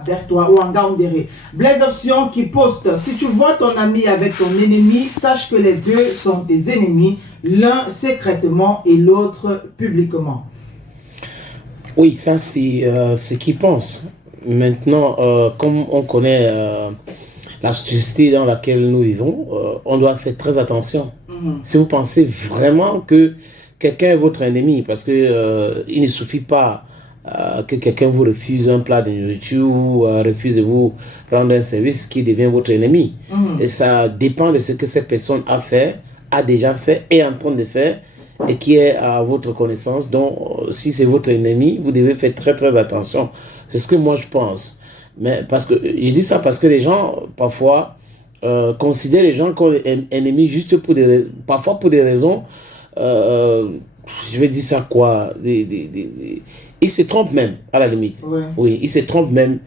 vers toi ou en Gaoundéré. Blaise Option qui poste: si tu vois ton ami avec ton ennemi, sache que les deux sont tes ennemis, l'un secrètement et l'autre publiquement. Oui, ça c'est ce qu'il pense. Maintenant, comme on connaît la société dans laquelle nous vivons, on doit faire très attention. Si vous pensez vraiment que quelqu'un est votre ennemi, parce que il ne suffit pas que quelqu'un vous refuse un plat de nourriture ou refuse de vous rendre un service qui devient votre ennemi. Et ça dépend de ce que cette personne a fait, a déjà fait, est en train de faire et qui est à votre connaissance. Donc, si c'est votre ennemi, vous devez faire très très attention. C'est ce que moi je pense. Mais parce que je dis ça parce que les gens parfois considèrent les gens comme ennemis juste pour parfois pour des raisons. Je vais dire ça quoi. Ils se trompent même à la limite. Ouais. Oui, ils se trompent même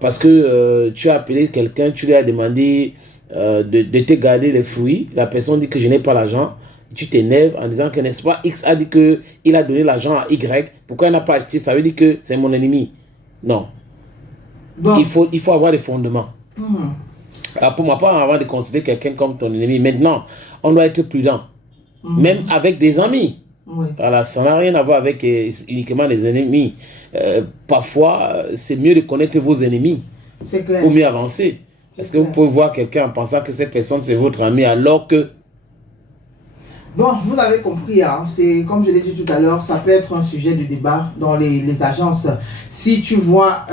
parce que tu as appelé quelqu'un, tu lui as demandé de te garder les fruits. La personne dit que je n'ai pas l'argent. Tu t'énerves en disant que, n'est-ce pas, X a dit qu'il a donné l'argent à Y. Pourquoi il n'a pas acheté? Ça veut dire que c'est mon ennemi. Non. Bon. Il faut avoir des fondements. Alors pour moi, pas avant de considérer quelqu'un comme ton ennemi. Maintenant, on doit être prudent. Même avec des amis. Oui. Voilà, ça n'a rien à voir avec uniquement les ennemis. Parfois, c'est mieux de connaître vos ennemis. C'est clair. Pour mieux avancer. Parce que vous pouvez voir quelqu'un en pensant que cette personne, c'est votre ami, alors que... Bon, vous l'avez compris, hein, c'est comme je l'ai dit tout à l'heure, ça peut être un sujet de débat dans les agences. Si tu vois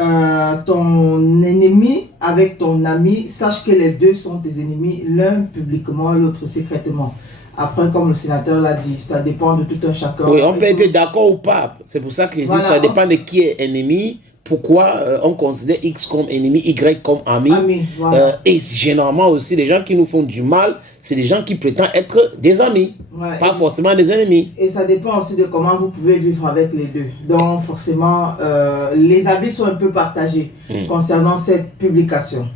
ton ennemi avec ton ami, sache que les deux sont tes ennemis, l'un publiquement, l'autre secrètement. Après, comme le sénateur l'a dit, ça dépend de tout un chacun. Oui, on peut être d'accord ou pas. C'est pour ça que je dis ça dépend de qui est ennemi. Pourquoi on considère X comme ennemi, Y comme ami. Voilà. Et généralement aussi, les gens qui nous font du mal, c'est des gens qui prétendent être des amis, pas forcément des ennemis. Et ça dépend aussi de comment vous pouvez vivre avec les deux. Donc forcément, les avis sont un peu partagés concernant cette publication.